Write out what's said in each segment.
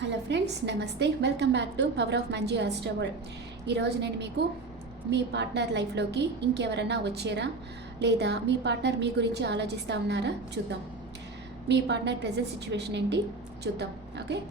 Hello friends నమస్తే. Welcome back to power of Manji astral ఈరోజు నేను మీకు మీ పార్ట్నర్ లైఫ్లోకి ఇంకెవరైనా వచ్చారా? లేదా మీ పార్ట్నర్ మీ గురించి ఆలోచిస్తూ ఉన్నారా? చూద్దాం. మీ పార్ట్నర్ ప్రజెంట్ సిచ్యువేషన్ ఏంటి? చూద్దాం. ఓకే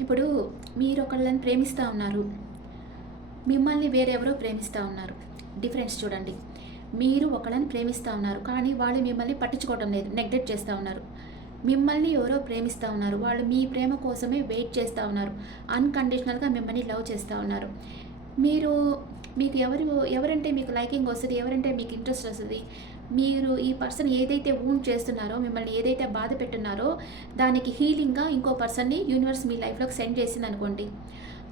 ఇప్పుడు మీరు ఒకళ్ళని ప్రేమిస్తూ ఉన్నారు. మిమ్మల్ని వేరెవరో ప్రేమిస్తూ ఉన్నారు. డిఫరెన్స్ చూడండి. మీరు ఒకళ్ళని ప్రేమిస్తూ ఉన్నారు. కానీ వాళ్ళు మిమ్మల్ని పట్టించుకోవడం లేదు. నెగ్లెక్ట్ చేస్తూ ఉన్నారు. మిమ్మల్ని ఎవరో ప్రేమిస్తూ ఉన్నారు. వాళ్ళు మీ ప్రేమ కోసమే వెయిట్ చేస్తూ ఉన్నారు. అన్కండిషనల్గా మిమ్మల్ని లవ్ చేస్తూ ఉన్నారు. మీరు మీకు ఎవరు ఎవరంటే మీకు లైకింగ్ వస్తుంది ఎవరంటే మీకు ఇంట్రెస్ట్ వస్తుంది మీరు ఈ పర్సన్ ఏదైతే ఊన్ చేస్తున్నారో మిమ్మల్ని ఏదైతే బాధ పెట్టున్నారో దానికి హీలింగ్గా ఇంకో పర్సన్ని యూనివర్స్ మీ లైఫ్లోకి సెండ్ చేసింది అనుకోండి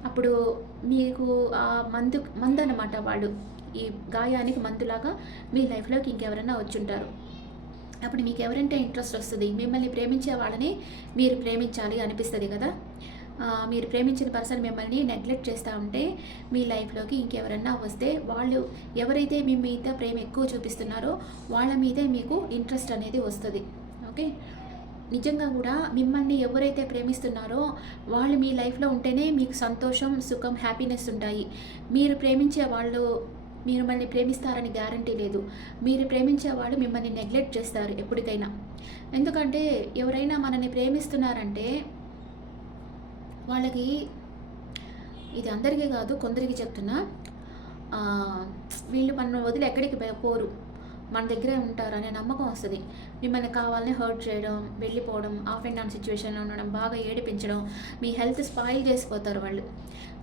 అప్పుడు మీకు ఆ మందు మందు అనమాట వాళ్ళు. ఈ గాయానికి మందులాగా మీ లైఫ్లోకి ఇంకెవరైనా వచ్చుంటారు. అప్పుడు మీకు ఎవరంటే ఇంట్రెస్ట్ వస్తుంది? మిమ్మల్ని ప్రేమించే వాళ్ళని మీరు ప్రేమించాలి అనిపిస్తుంది కదా? మీరు ప్రేమించిన పర్సన్ మిమ్మల్ని నెగ్లెక్ట్ చేస్తూ ఉంటే మీ లైఫ్లోకి ఇంకెవరన్నా వస్తే వాళ్ళు ఎవరైతే మీ మీద ప్రేమ ఎక్కువ చూపిస్తున్నారో వాళ్ళ మీదే మీకు ఇంట్రెస్ట్ అనేది వస్తుంది. ఓకే నిజంగా కూడా మిమ్మల్ని ఎవరైతే ప్రేమిస్తున్నారో వాళ్ళు మీ లైఫ్లో ఉంటేనే మీకు సంతోషం సుఖం హ్యాపీనెస్ ఉంటాయి. మీరు ప్రేమించే వాళ్ళు మిమ్మల్ని ప్రేమిస్తారని గ్యారంటీ లేదు. మీరు ప్రేమించేవాడు మిమ్మల్ని నెగ్లెక్ట్ చేస్తారు ఎప్పటికైనా. ఎందుకంటే ఎవరైనా మనల్ని ప్రేమిస్తున్నారంటే వాళ్ళకి ఇది అందరికీ కాదు కొందరికి చెప్తున్నా. వీళ్ళు మన వదిలి ఎక్కడికి పోరు. మన దగ్గరే ఉంటారు అనే నమ్మకం వస్తుంది. మిమ్మల్ని కావాలని హర్ట్ చేయడం వెళ్ళిపోవడం ఆఫ్ అండ్ ఆన్ సిచ్యువేషన్లో ఉండడం బాగా ఏడిపించడం మీ హెల్త్ స్పాయిల్ చేసిపోతారు వాళ్ళు.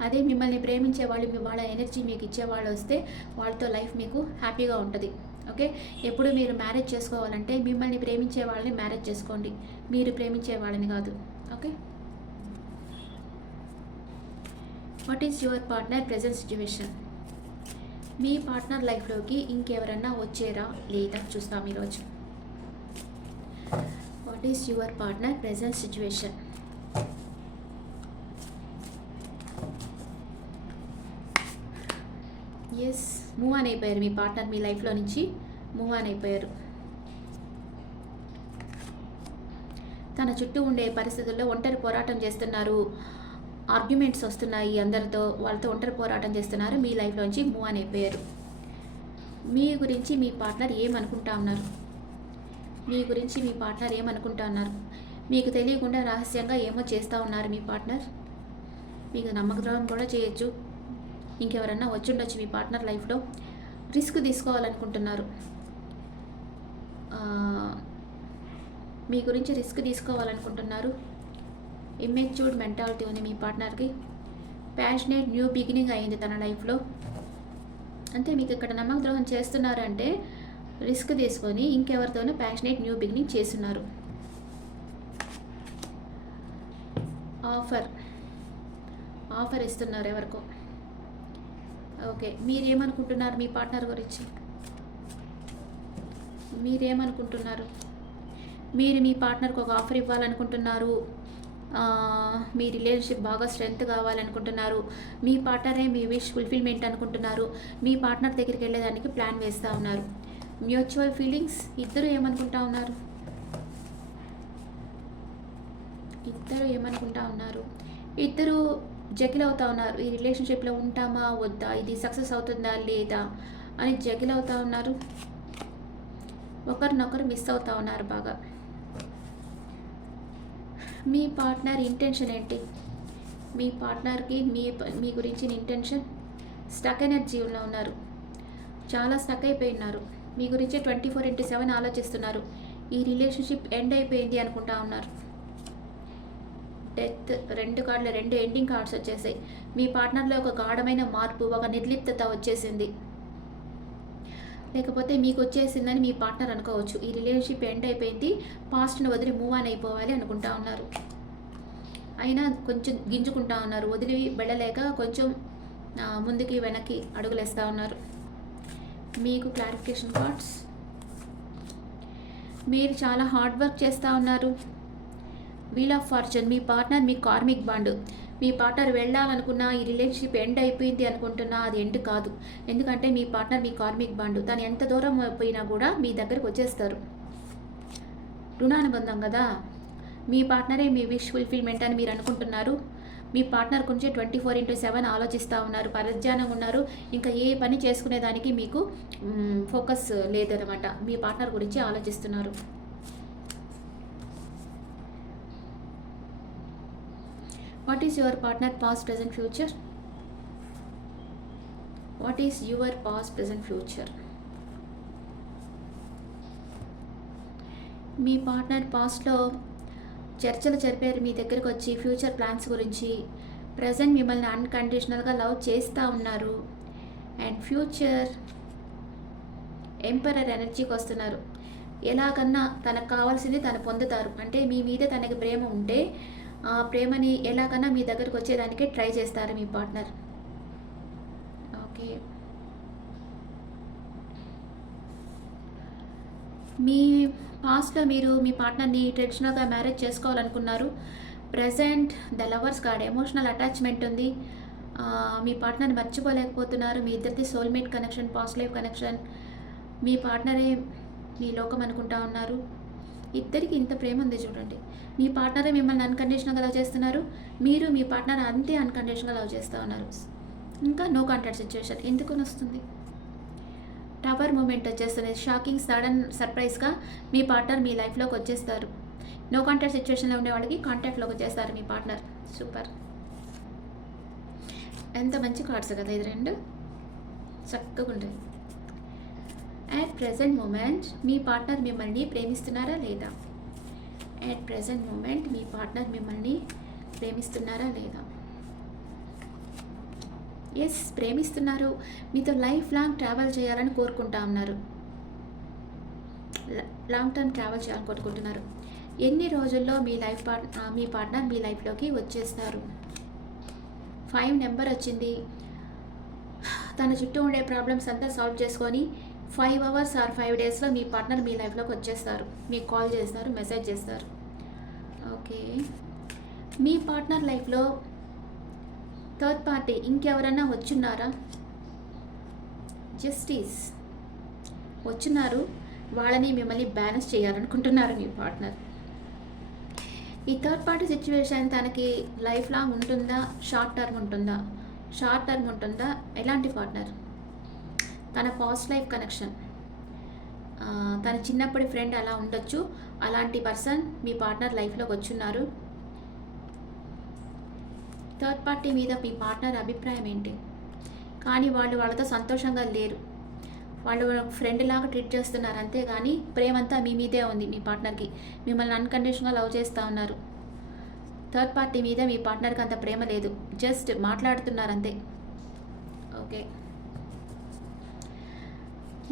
అదే మిమ్మల్ని ప్రేమించే వాళ్ళు మీ వాళ్ళ ఎనర్జీ మీకు ఇచ్చేవాళ్ళు వస్తే వాళ్ళతో లైఫ్ మీకు హ్యాపీగా ఉంటుంది. ఓకే ఎప్పుడు మీరు మ్యారేజ్ చేసుకోవాలంటే మిమ్మల్ని ప్రేమించే వాళ్ళని మ్యారేజ్ చేసుకోండి. మీరు ప్రేమించే వాళ్ళని కాదు. Okay what is your partner present situation me partner లైఫ్లోకి ఇంకెవరన్నా వచ్చారా లేదా చూస్తాం ఈరోజు. What is your partner present situation yes move on అయిపోయారు. మీ పార్ట్నర్ మీ లైఫ్లో నుంచి మూవ్ ఆన్ అయిపోయారు. తన చుట్టూ ఉండే పరిస్థితుల్లో ఒంటరి పోరాటం చేస్తున్నారు. ఆర్గ్యుమెంట్స్ వస్తున్నాయి అందరితో వాళ్ళతో ఒంటరి పోరాటం చేస్తున్నారు మీ లైఫ్లోంచి మూవ్ అనే పేరు మీ గురించి మీ పార్ట్నర్ ఏమనుకుంటా ఉన్నారు? మీ గురించి మీ పార్ట్నర్ ఏమనుకుంటా ఉన్నారు? మీకు తెలియకుండా రహస్యంగా ఏమో చేస్తూ ఉన్నారు మీ పార్ట్నర్ మీకు నమ్మకద్రోహం కూడా చేయొచ్చు. ఇంకెవరన్నా వచ్చుండొచ్చు మీ పార్ట్నర్ లైఫ్లో రిస్క్ తీసుకోవాలనుకుంటున్నారు. మీ గురించి రిస్క్ తీసుకోవాలనుకుంటున్నారు. ఇమ్మెచ్యూర్డ్ మెంటాలిటీ ఉంది మీ పార్ట్నర్కి. ప్యాషనేట్ న్యూ బిగినింగ్ అయింది తన లైఫ్లో. అంతే మీకు ఇక్కడ నమ్మక ద్రోహం చేస్తున్నారంటే రిస్క్ తీసుకొని ఇంకెవరితోనూ ప్యాషనేట్ న్యూ బిగినింగ్ చేస్తున్నారు. ఆఫర్. ఆఫర్ ఇస్తున్నారు ఎవరికో. ఓకే మీరేమనుకుంటున్నారు మీ పార్ట్నర్ గురించి? మీరేమనుకుంటున్నారు? మీరు మీ పార్ట్నర్కి ఒక ఆఫర్ ఇవ్వాలనుకుంటున్నారు. మీ రిలేషన్షిప్ బాగా స్ట్రెంగ్త్ కావాలనుకుంటున్నారు. మీ పార్ట్నరే మీ విష్ ఫుల్ఫిల్మెంట్ అనుకుంటున్నారు. మీ పార్ట్నర్ దగ్గరికి వెళ్ళేదానికి ప్లాన్ వేస్తూ ఉన్నారు. మ్యూచువల్ ఫీలింగ్స్ ఇద్దరు ఏమనుకుంటా ఉన్నారు? ఇద్దరు ఏమనుకుంటా ఉన్నారు? ఇద్దరు జగిల్ అవుతా ఉన్నారు. ఈ రిలేషన్షిప్లో ఉంటామా? వద్దా? ఇది సక్సెస్ అవుతుందా? లేదా? అని జగిల్ అవుతా ఉన్నారు. ఒకరినొకరు మిస్ అవుతా ఉన్నారు బాగా. మీ పార్ట్నర్ ఇంటెన్షన్ ఏంటి? మీ పార్ట్నర్కి మీ మీ గురించిన ఇంటెన్షన్ స్టక్ ఎనర్జీలో ఉన్నారు. చాలా స్టక్ అయిపోయి ఉన్నారు మీ గురించి ట్వంటీ ఫోర్ ఇంటూ సెవెన్ ఆలోచిస్తున్నారు. ఈ రిలేషన్షిప్ ఎండ్ అయిపోయింది అనుకుంటా ఉన్నారు. డెత్ రెండు కార్డులు రెండు ఎండింగ్ కార్డ్స్ వచ్చేసాయి. మీ పార్ట్నర్లో ఒక గాఢమైన మార్పు ఒక నిర్లిప్తత వచ్చేసింది. లేకపోతే మీకు వచ్చేసిందని మీ పార్ట్నర్ అనుకోవచ్చు. ఈ రిలేషన్షిప్ ఎండ్ అయిపోయింది. పాస్ట్ను వదిలి మూవ్ ఆన్ అయిపోవాలి అనుకుంటా ఉన్నారు. అయినా కొంచెం గింజుకుంటా ఉన్నారు. వదిలి వెళ్ళలేక కొంచెం ముందుకి వెనక్కి అడుగులేస్తూ ఉన్నారు. మీకు క్లారిఫికేషన్ కార్డ్స్ మీరు చాలా హార్డ్ వర్క్ చేస్తూ ఉన్నారు. వీల్ ఆఫ్ ఫార్చ్యూన్ మీ పార్ట్నర్ మీ కార్మిక్ బాండ్ మీ పార్ట్నర్ వెళ్ళాలనుకున్నా ఈ రిలేషన్షిప్ ఎండ్ అయిపోయింది అనుకుంటున్నా అది ఎండ్ కాదు. ఎందుకంటే మీ పార్ట్నర్ మీ కార్మిక్ బాండ్. తను ఎంత దూరం పోయినా కూడా మీ దగ్గరకు వచ్చేస్తారు. రుణానుబంధం కదా? మీ పార్ట్నరే మీ విష్ ఫుల్ఫిల్మెంట్ అని మీరు అనుకుంటున్నారు. మీ పార్ట్నర్ గురించి ట్వంటీ ఫోర్ ఇంటూ సెవెన్ ఆలోచిస్తూ ఉన్నారు. పరధ్యానం ఉన్నారు. ఇంకా ఏ పని చేసుకునేదానికి మీకు ఫోకస్ లేదనమాట. మీ పార్ట్నర్ గురించి ఆలోచిస్తున్నారు. What is your partner past present future what is your past present future me partner పాస్ట్లో చర్చలు జరిపారు. మీ దగ్గరకు వచ్చి ఫ్యూచర్ ప్లాన్స్ గురించి ప్రజెంట్ మిమ్మల్ని అన్కండిషనల్గా లవ్ చేస్తూ ఉన్నారు. అండ్ ఫ్యూచర్ ఎంపరర్ ఎనర్జీకి వస్తున్నారు. ఎలాగన్నా తనకు కావాల్సింది తను పొందుతారు. అంటే మీ మీద తనకి ప్రేమ ఉంటే ఆ ప్రేమని ఎలాగన్నా మీ దగ్గరకు వచ్చేదానికి ట్రై చేస్తారు మీ పార్ట్నర్. ఓకే. మీ పాస్ట్లో మీరు మీ పార్ట్నర్ని ట్రెడిషనల్గా marriage చేసుకోవాలనుకున్నారు. Present the lovers card emotional attachment ఉంది. మీ పార్ట్నర్ని మర్చిపోలేకపోతున్నారు. మీ ఇద్దరిది soulmate connection positive life connection. మీ పార్ట్నరే మీ లోకం అనుకుంటా ఉన్నారు. ఇద్దరికి ఇంత ప్రేమ ఉంది చూడండి. మీ పార్ట్నరే మిమ్మల్ని అన్కండిషనల్గా లవ్ చేస్తున్నారు? మీరు మీ పార్ట్నర్ అంతే అన్కండిషనల్గా లవ్ చేస్తూ ఉన్నారు. ఇంకా నో కాంటాక్ట్ సిచ్యువేషన్ ఎందుకు వస్తుంది టవర్ మూమెంట్ వచ్చేస్తుంది. షాకింగ్ సడన్ సర్ప్రైజ్గా మీ పార్ట్నర్ మీ లైఫ్లోకి వచ్చేస్తారు. నో కాంటాక్ట్ సిచ్యువేషన్లో ఉండే వాళ్ళకి కాంటాక్ట్లోకి వచ్చేస్తారు మీ పార్ట్నర్ సూపర్ ఎంత మంచి కార్డ్స్ కదా ఇది రెండు. చక్కగా ఉంటాయి. యాట్ ప్రజెంట్ మూమెంట్ మీ పార్ట్నర్ మిమ్మల్ని ప్రేమిస్తున్నారా లేదా? యాట్ ప్రజెంట్ మూమెంట్ మీ పార్ట్నర్ మిమ్మల్ని ప్రేమిస్తున్నారా లేదా? ఎస్ ప్రేమిస్తున్నారు. మీతో లైఫ్ లాంగ్ ట్రావెల్ చేయాలని కోరుకుంటా ఉన్నారు. లాంగ్ టర్మ్ ట్రావెల్ చేయాలని కోరుకుంటున్నారు. ఎన్ని రోజుల్లో మీ లైఫ్ పార్ట్ మీ పార్ట్నర్ మీ లైఫ్లోకి వచ్చేస్తారు? ఫైవ్ నెంబర్ వచ్చింది. తన చుట్టూ ఉండే ప్రాబ్లమ్స్ అంతా సాల్వ్ చేసుకొని ఫైవ్ అవర్స్ ఆర్ ఫైవ్ డేస్లో మీ పార్ట్నర్ మీ లైఫ్లోకి వచ్చేస్తారు. మీకు కాల్ చేస్తారు మెసేజ్ చేస్తారు. ఓకే. మీ పార్ట్నర్ లైఫ్లో థర్డ్ పార్టీ ఇంకెవరన్నా వచ్చున్నారా? జస్టిస్ వచ్చున్నారు. వాళ్ళని మిమ్మల్ని బ్యాలెన్స్ చేయాలనుకుంటున్నారు మీ పార్ట్నర్. ఈ థర్డ్ పార్టీ సిచ్యువేషన్ తనకి లైఫ్ లాంగ్ ఉంటుందా? షార్ట్ టర్మ్ ఉంటుందా? షార్ట్ టర్మ్ ఉంటుందా? ఎలాంటి పార్ట్నర్? తన పాస్ట్ లైఫ్ కనెక్షన్ తన చిన్నప్పటి ఫ్రెండ్ అలా ఉండొచ్చు. అలాంటి పర్సన్ మీ పార్ట్నర్ లైఫ్లోకి వచ్చున్నారు. థర్డ్ పార్టీ మీద మీ పార్ట్నర్ అభిప్రాయం ఏంటి? కానీ వాళ్ళు వాళ్ళతో సంతోషంగా లేరు. వాళ్ళు ఫ్రెండ్ లాగా ట్రీట్ చేస్తున్నారు అంతేగాని ప్రేమంతా మీ మీదే ఉంది మీ పార్ట్నర్కి మిమ్మల్ని అన్కండిషనల్గా లవ్ చేస్తూ ఉన్నారు. థర్డ్ పార్టీ మీద మీ పార్ట్నర్కి అంత ప్రేమ లేదు. జస్ట్ మాట్లాడుతున్నారు అంతే. ఓకే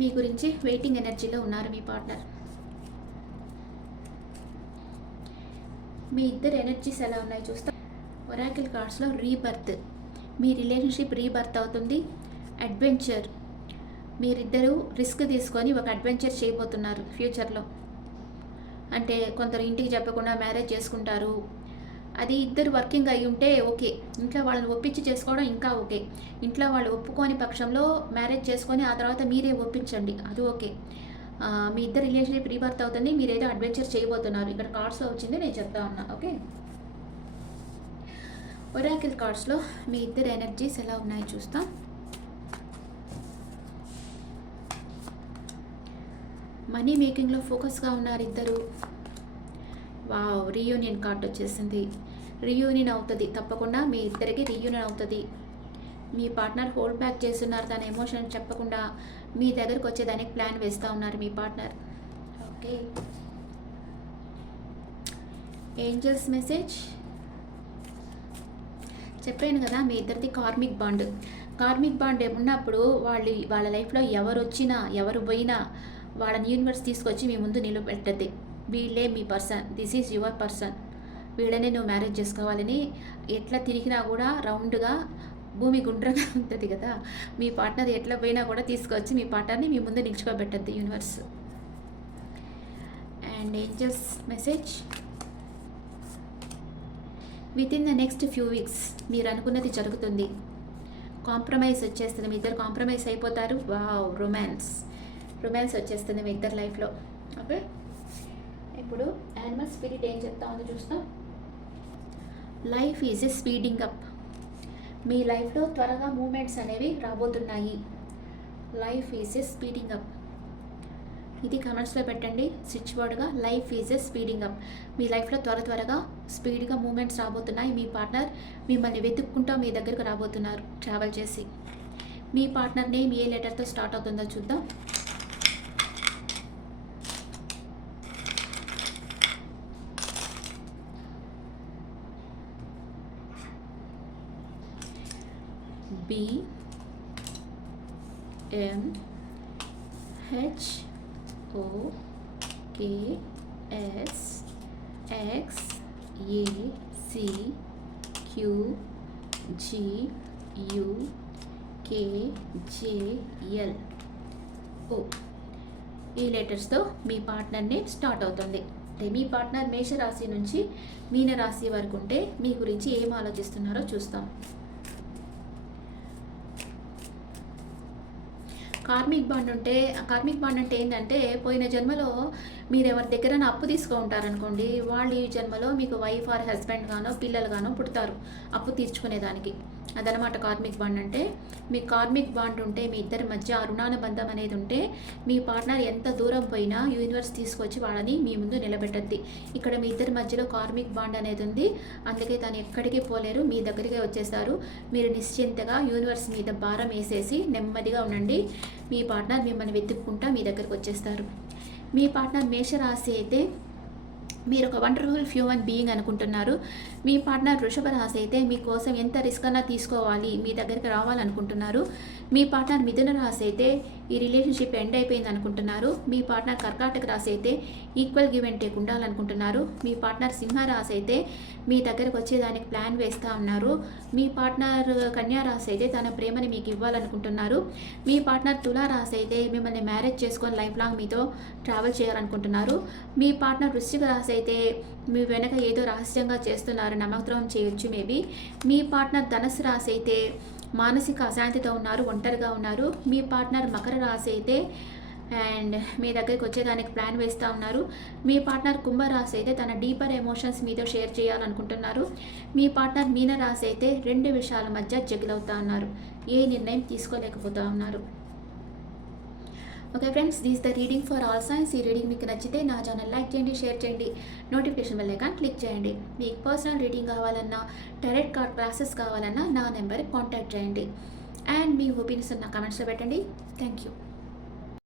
మీ గురించి వెయిటింగ్ ఎనర్జీలో ఉన్నారు మీ పార్ట్నర్ మీ ఇద్దరు ఎనర్జీస్ ఎలా ఉన్నాయి చూస్తా. ఒరాకిల్ కార్డ్స్లో రీబర్త్ మీ రిలేషన్షిప్ రీబర్త్ అవుతుంది. అడ్వెంచర్ మీరిద్దరూ రిస్క్ తీసుకొని ఒక అడ్వెంచర్ చేయబోతున్నారు ఫ్యూచర్లో అంటే కొందరు ఇంటికి చెప్పకుండా మ్యారేజ్ చేసుకుంటారు. అది ఇద్దరు వర్కింగ్ అయి ఉంటే ఓకే. ఇంట్లో వాళ్ళని ఒప్పించి చేసుకోవడం ఇంకా ఓకే. ఇంట్లో వాళ్ళు ఒప్పుకోని పక్షంలో మ్యారేజ్ చేసుకొని ఆ తర్వాత మీరే ఒప్పించండి. అది ఓకే. మీ ఇద్దరు రిలేషన్షిప్ రీబర్త్ అవుతుంది. మీరు ఏదో అడ్వెంచర్ చేయబోతున్నారు. ఇక్కడ కార్డ్స్లో వచ్చింది నేను చెప్తా ఉన్నా. ఓకే? ఒరాకిల్ కార్డ్స్లో మీ ఇద్దరు ఎనర్జీస్ ఎలా ఉన్నాయో చూస్తాం. మనీ మేకింగ్లో ఫోకస్గా ఉన్నారు ఇద్దరు. వావ్ రీయూనియన్ కార్డ్ వచ్చేసింది. రీయూనియన్ అవుతుంది తప్పకుండా మీ ఇద్దరికి రీయూనియన్ అవుతుంది. మీ పార్ట్నర్ హోల్డ్ బ్యాక్ చేస్తున్నారు తన ఎమోషన్ చెప్పకుండా మీ దగ్గరకు వచ్చేదానికి ప్లాన్ వేస్తూ ఉన్నారు మీ పార్ట్నర్ ఓకే ఏంజల్స్ మెసేజ్ చెప్పాను కదా మీ ఇద్దరిది కార్మిక్ బాండ్ కార్మిక్ బాండ్ ఉన్నప్పుడు వాళ్ళు వాళ్ళ లైఫ్లో ఎవరు వచ్చినా ఎవరు పోయినా వాళ్ళని యూనివర్స్ తీసుకొచ్చి మీ ముందు నిలబెట్టద్ది. వీళ్ళే మీ person. This is your person వీళ్ళనే నువ్వు మ్యారేజ్ చేసుకోవాలని ఎట్లా తిరిగినా కూడా రౌండ్గా భూమి గుండ్రంగా ఉంటుంది కదా. మీ పార్ట్నర్ ఎట్లా పోయినా కూడా తీసుకొచ్చి మీ పార్ట్నర్ని మీ ముందు నిల్చుకోబెట్టద్ది universe and angels message within the next few weeks మీరు అనుకున్నది జరుగుతుంది. కాంప్రమైజ్ వచ్చేస్తుంది. మీ ఇద్దరు కాంప్రమైజ్ అయిపోతారు. వావ్ రొమాన్స్ రొమాన్స్ వచ్చేస్తుంది మీ ఇద్దరు లైఫ్లో ఓకే ఇప్పుడు యానిమల్ స్పిరిట్ ఏం చెప్తా ఉందో చూస్తాం. Life is a speeding up మీ లైఫ్లో త్వరగా మూమెంట్స్ అనేవి రాబోతున్నాయి. Life is a speeding up ఇది కమెంట్స్లో పెట్టండి. Switch బోర్డ్గా life is a speeding up మీ లైఫ్లో త్వర త్వరగా స్పీడ్గా మూమెంట్స్ రాబోతున్నాయి. మీ పార్ట్నర్ మిమ్మల్ని వెతుక్కుంటూ మీ దగ్గరకు రాబోతున్నారు. ట్రావెల్ చేసి. మీ పార్ట్నర్ నేమ్ ఏ లెటర్తో స్టార్ట్ అవుతుందో చూద్దాం. B M H O K S X A C Q G U K J L O ఈ లెటర్స్తో మీ పార్ట్నర్ నేమ్ స్టార్ట్ అవుతుంది. అంటే మీ పార్ట్నర్ మేషరాశి నుంచి మీనరాశి వరకు ఉంటే మీ గురించి ఏం ఆలోచిస్తున్నారో చూస్తాం. కార్మిక్ బాండ్ ఉంటే కార్మిక్ బాండ్ అంటే ఏంటంటే పోయిన జన్మలో మీరు ఎవరి దగ్గర అప్పు తీసుకో ఉంటారనుకోండి వాళ్ళు ఈ జన్మలో మీకు వైఫ్ ఆర్ హస్బెండ్ గానో పిల్లలు గానో పుడతారు అప్పు తీర్చుకునేదానికి. అదనమాట కార్మిక్ బాండ్ అంటే. మీ కార్మిక్ బాండ్ ఉంటే మీ ఇద్దరి మధ్య రుణానుబంధం అనేది ఉంటే మీ పార్ట్నర్ ఎంత దూరం పోయినా యూనివర్స్ తీసుకొచ్చి వాళ్ళని మీ ముందు నిలబెట్టద్ది. ఇక్కడ మీ ఇద్దరి మధ్యలో కార్మిక్ బాండ్ అనేది ఉంది. అందుకే తను ఎక్కడికి పోలేరు మీ దగ్గరికే వచ్చేస్తారు. మీరు నిశ్చింతగా యూనివర్స్ మీద భారం వేసేసి నెమ్మదిగా ఉండండి. మీ పార్ట్నర్ మిమ్మల్ని వెతుక్కుంటా మీ దగ్గరికి వచ్చేస్తారు. మీ పార్ట్నర్ మేషరాశి అయితే మీరు ఒక వండర్ఫుల్ హ్యూమన్ బీయింగ్ అనుకుంటున్నారు. మీ పార్ట్నర్ వృషభ రాశి అయితే మీకోసం ఎంత రిస్క్ అన్నా తీసుకోవాలి మీ దగ్గరికి రావాలనుకుంటున్నారు. మీ పార్ట్నర్ మిథున రాశి అయితే ఈ రిలేషన్షిప్ ఎండ్ అయిపోయింది అనుకుంటున్నారు. మీ పార్ట్నర్ కర్కాటక రాశి అయితే ఈక్వల్ గివ్ అండ్ టేక్ ఉండాలనుకుంటున్నారు. మీ పార్ట్నర్ సింహ రాశి అయితే మీ దగ్గరకు వచ్చేదానికి ప్లాన్ వేస్తూ ఉన్నారు. మీ పార్ట్నర్ కన్యా రాశి అయితే తన ప్రేమని మీకు ఇవ్వాలనుకుంటున్నారు. మీ పార్ట్నర్ తులా రాశి అయితే మిమ్మల్ని మ్యారేజ్ చేసుకొని లైఫ్ లాంగ్ మీతో ట్రావెల్ చేయాలనుకుంటున్నారు. మీ పార్ట్నర్ వృశ్చిక రాశి అయితే మీ వెనక ఏదో రహస్యంగా చేస్తున్నారు నమ్మకద్రోహం చేయొచ్చు మేబీ మీ పార్ట్నర్ ధనస్సు రాశి అయితే మానసిక అశాంతితో ఉన్నారు ఒంటరిగా ఉన్నారు. మీ పార్ట్నర్ మకర రాశి అయితే అండ్ మీ దగ్గరికి వచ్చేదానికి ప్లాన్ వేస్తూ ఉన్నారు. మీ పార్ట్నర్ కుంభరాశి అయితే తన డీపర్ ఎమోషన్స్ మీతో షేర్ చేయాలనుకుంటున్నారు. మీ పార్ట్నర్ మీన రాశి అయితే రెండు విషయాల మధ్య జగిలవుతా ఉన్నారు. ఏ నిర్ణయం తీసుకోలేకపోతా ఉన్నారు? Okay friends these the reading for all signs ఈ రీడింగ్ మీకు నచ్చితే నా ఛానల్ లైక్ చేయండి షేర్ చేయండి. నోటిఫికేషన్ బెల్ ఐకాన్ క్లిక్ చేయండి. మీకు పర్సనల్ రీడింగ్ కావాలన్నా డైరెక్ట్ కార్డ్ క్లాసెస్ కావాలన్నా నా నెంబర్కి కాంటాక్ట్ చేయండి. అండ్ మీ ఒపీనియన్స్ నా కమెంట్స్లో పెట్టండి. Thank you